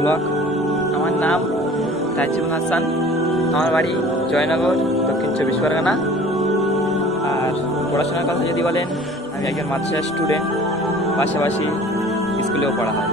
Blog. আমার নাম তাজিম হাসান, আমার বাড়ি জয়নগর, দক্ষিণ 24 পরগনা। আর পড়াশোনার কথা যদি বলেন, আমি একজন মাদ্রাসা স্টুডেন্ট, পাশাপাশি স্কুলেও পড়া হয়।